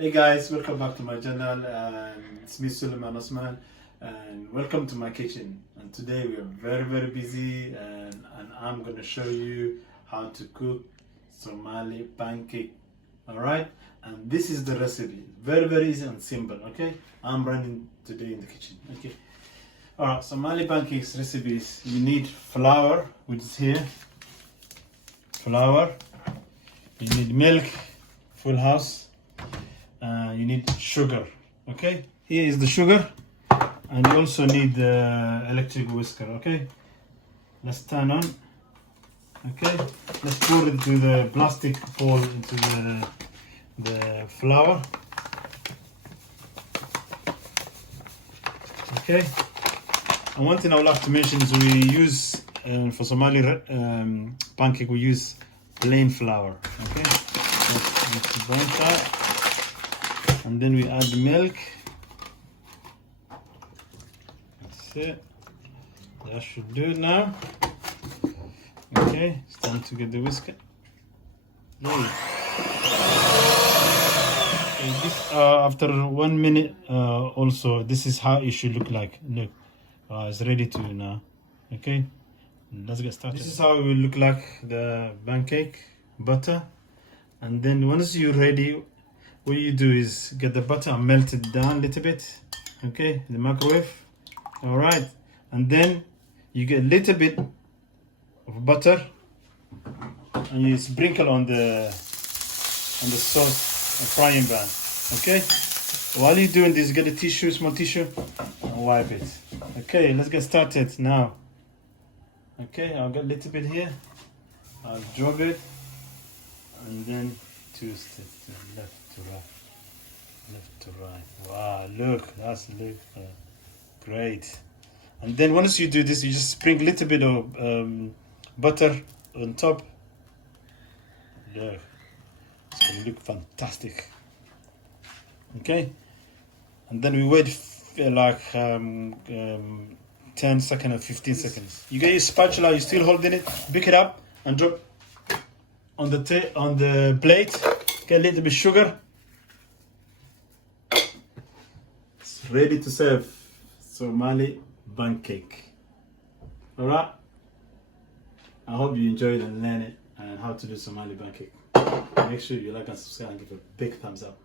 Hey guys, welcome back to my channel, and it's me Suleiman Osman, and welcome to my kitchen. And today we are very busy, and I'm gonna show you how to cook Somali pancake. Alright, and this is the recipe, very easy and simple. Okay, I'm running today in the kitchen. Okay, alright, Somali pancakes recipes. You need flour, which is here, flour. You need milk, full house. You need sugar. Okay, here is the sugar, and you also need the electric whisker. Okay, let's turn on. Okay, let's pour it into the plastic bowl, into the flour. Okay, and one thing I would like to mention is we use for Somali pancake, we use plain flour. Okay, let's burn that. And then we add milk. That's it. That should do it now. Okay, it's time to get the whisker. Okay, this, after 1 minute, also this is how it should look like. Look, it's ready to now. Okay, let's get started. This is how it will look like, the pancake butter. And then once you're ready, what you do is get the butter and melt it down a little bit, okay, in the microwave. All right, and then you get a little bit of butter and you sprinkle on the sauce frying pan. Okay, while you're doing this, get a tissue, small tissue, and wipe it. Okay, let's get started now. Okay, I'll get a little bit here, I'll drop it, and then twist it left to right. Wow, look, that's great. And then once you do this, you just sprinkle a little bit of butter on top. Look, it's gonna look fantastic. Okay, and then we wait like 10 seconds or 15 seconds. You get your spatula, you're still holding it, pick it up and drop on the plate. Get a little bit sugar. It's ready to serve. Somali pancake. Alright, I hope you enjoyed and learned it and how to do Somali pancake. Make sure you like and subscribe and give a big thumbs up.